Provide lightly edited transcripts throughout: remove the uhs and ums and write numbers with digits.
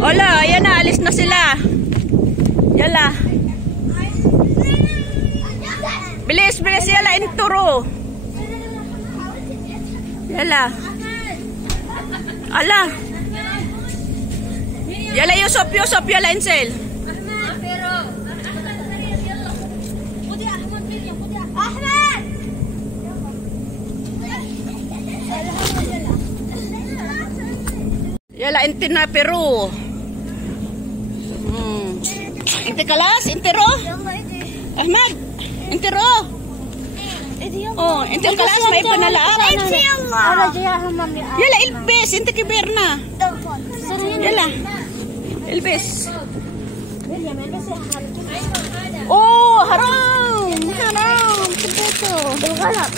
Hola, ayan na, alis na sila. Yala. Bilis, bilis, yala, inturo. Yala. Ala. Yala, Yusuf, yala, Insel. Yala, inti na Peru. Inti kalas, intiro. Ahmad, intiro. Oh, inti kalas may panalaap. Yala, ilbis, inti kiberna. Yala, ilbis. Oh, haram, haram. Sebeto. Galap.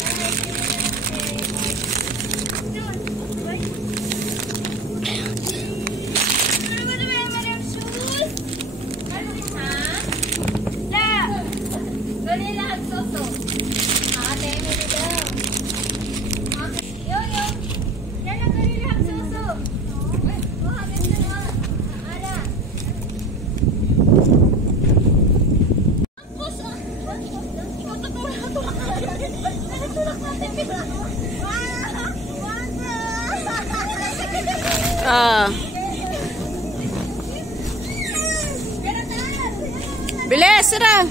Bilis, sira.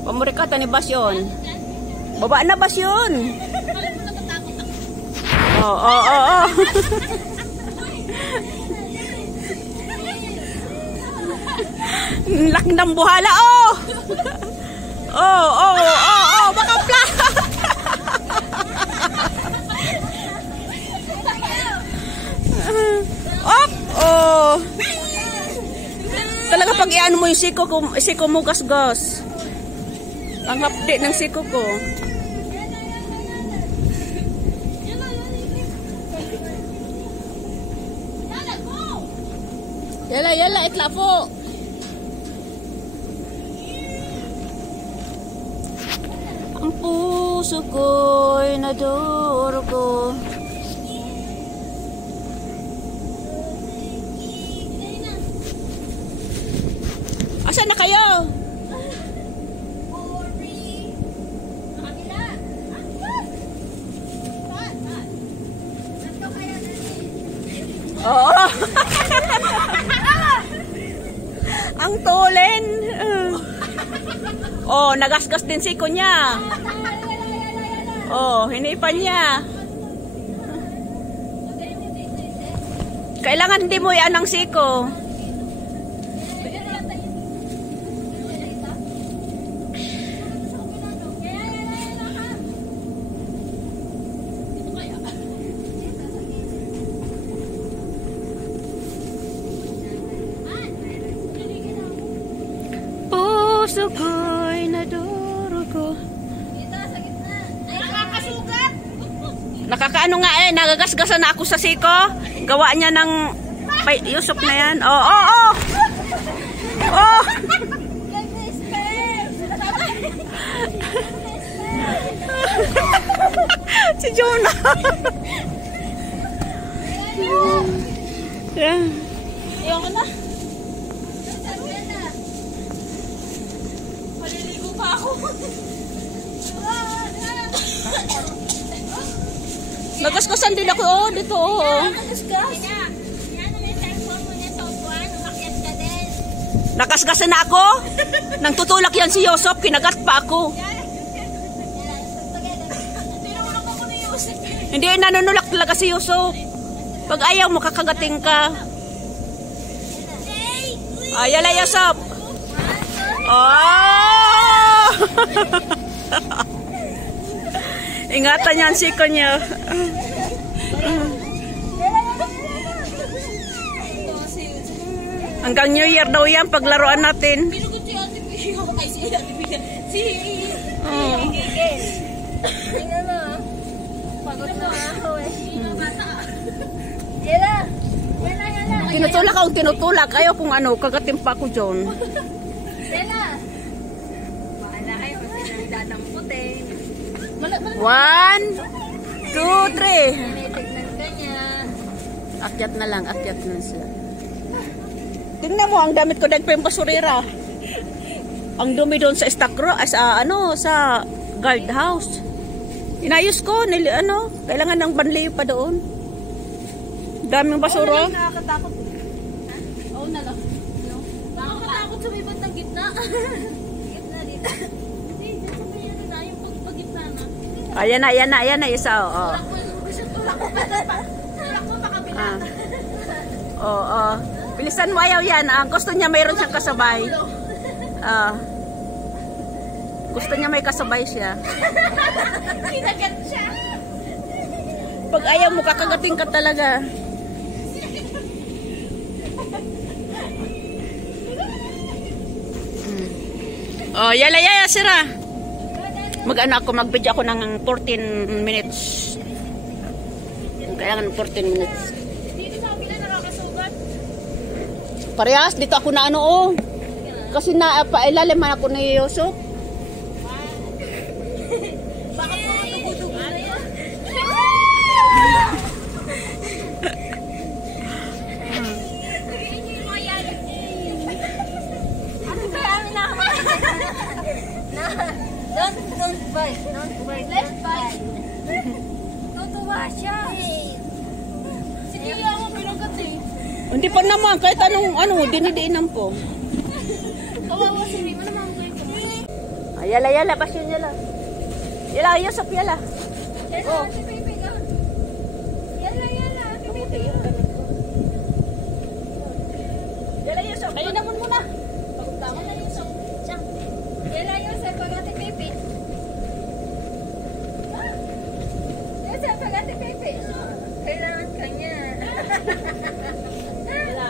Pamurikata ni Basyon. Baba na Basyon. Oh. Laki ng buhala, oh. Baka flat. Talaga pag iano mo yung siko mo gasgas. Ang update ng siko ko. Yala, itla po. Ang puso ko'y nadurog. Asan na kayo? Oo. Ang tulen. Oh, nagasgas din siko niya. Oh, hinipan niya. Kailangan hindi mo yan ang siko. Puso ko'y nadurugo. Nakakasugat. Nakakaano nga nagagasgasan na ako sa siko. Gawa niya ng Yusuf na yan. Oh. Si Jonah. Ayoko na. Maliligo pa ako. Nagasgasan din ako dito Nagasgasan na ako. Nang tutulak yan si Yusuf, kinagat pa ako. Hindi nanunulak talaga si Yusuf. Pag ayaw mo kakagating ka. Yala Yusuf. Ingatan yan siko niya. Hanggang New Year daw yan paglaruan natin. Tinutulak akong tinutulak. Ayaw kung ano, kagatimpa ko dyan. mountain. 1, 2, 3. Tinitignan ka niya. Akyat na lang, akyat na siya. Tingnan mo, ang damit ko dagpa yung basurira. Ang dumi doon sa stock room, sa guard house. Inayos ko, kailangan ng banliyo pa doon. Daming basura. Nakakatakot. Oo na lang. Nakakatakot sumibot ng gitna. Gitna dito. Hindi, dyan sa may na, yung pag-gitna na. Ayan na, isa. Oo. Tulak mo pa kabila. Oo. Bilisan mo, ayaw yan. Ang gusto niya mayroon siyang kasabay. Gusto niya may kasabay siya. Kinagat siya. Pag ayaw mo, kakagating ka talaga. Oh, yala, sira. Mag-video ako ng 14 minutes. Kailangan 14 minutes. Dito sa kabila nakakasugat. Parehas, dito ako na Kasi pailaliman ako ni Yusuf. Bakit mga dugo-dugo na yan? Ano kaya ang Don't bite. Left bite. Tutuwa siya. Sige lang ako pinugat eh. Hindi pa naman, kahit dinidiinan po. Kawawa si Rima naman ko yung kumain. Yala, basyon yala. Yala, Yusuf, yala. Oh. Si Pepe ka. Yala. Si Pepe ka. Yala, Yusuf. Kayo naman muna. Pagtama na Yusuf. Siya. Yala, Yusuf. Pagati Pepe. Yusuf, pagati Pepe. Kailangan kanya. Yala.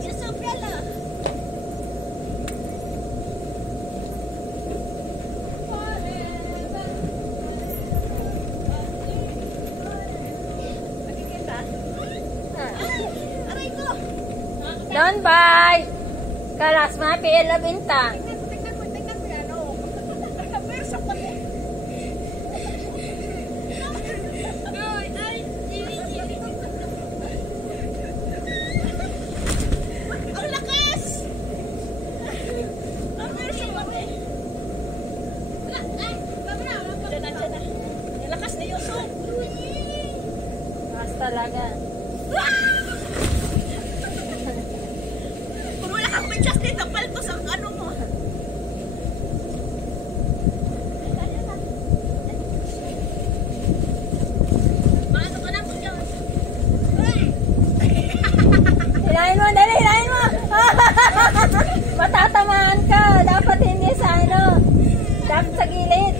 Yusuf, yala. Don't bite! Karas mapi bintang. Tingnan mo yan, Persa pa mo. Ang lakas! Ang Persa pa mo. Diyan na. Ang lakas ni Yusuf. Lakas talaga. Kung wala kang medyas dito, paltos ang mo. Maano ka na po dyan? Hilahin mo, dali, hilahin mo! Matatamaan ka. Dapat hindi sa dapat sa gilid.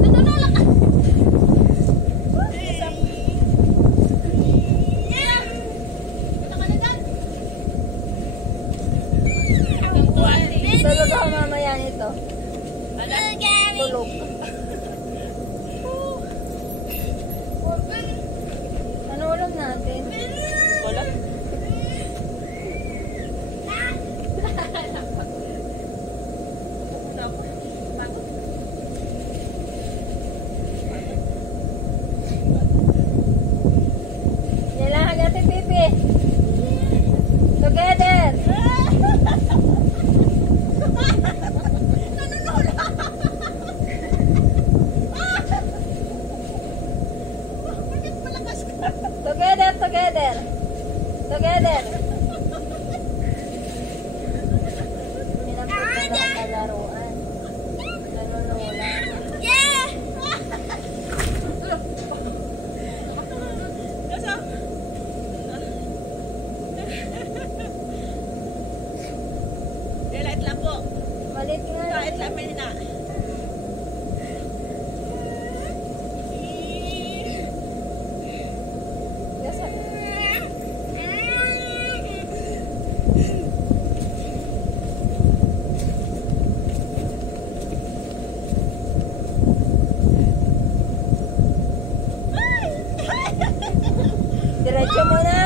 Natutulak ka. Tulog ako mamaya nito. Tulog. Ano ulam natin? Wala. Yan lang hagati pipi. Together. Together. Minapunta na ang kalaruan. Nanunula. Yeah! Daylight lang po. Malit nga. Daylight lang na. Diretso mo na.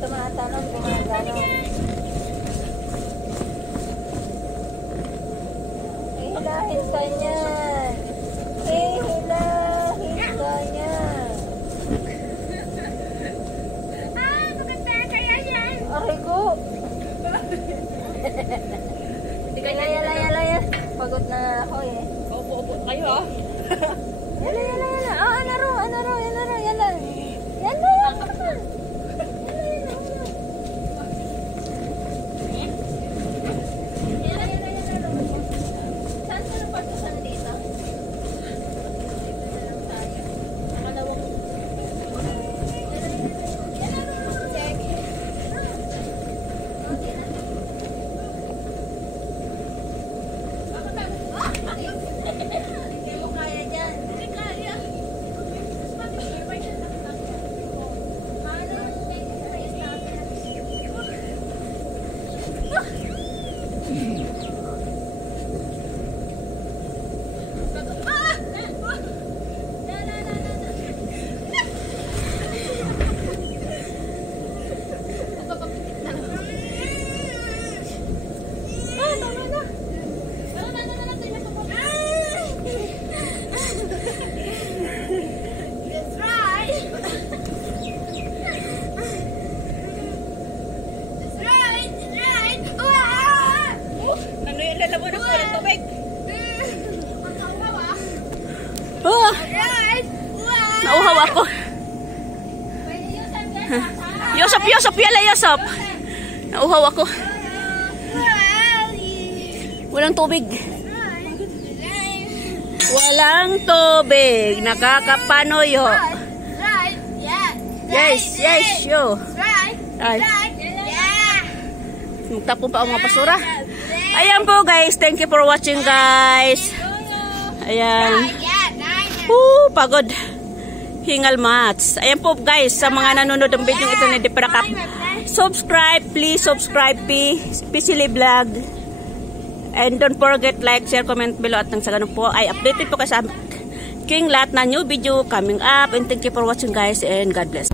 tumatanong, gumagano. Hilahin ka niyan. Hilahin ka niyan. Maganda kaya yan. Aray ko. Yala. Pagod na ako eh. Opo, kayo ah. Yala. Anaro. Saan ka na pagkasan dito? Makalawang. Hindi mo kaya dyan. Hindi kaya. Oh, nauhaw ako. Yosop, yala Yosop. Nauhaw ako. Walang tubig. Walang tubig. Nakakapanoyo. Yes, yo. Ay. Magtapon pa ang mga basura. Ayan po guys. Thank you for watching guys. Ayan. Pagod. Hingal mats. Ayan po guys, sa mga nanonood ng video ito na Diprakap. Subscribe, please subscribe, Pisili Vlog. And don't forget like, share, comment below at nang sa ganun po ay updated po kayo sa aking lahat na new video coming up. And thank you for watching guys and God bless.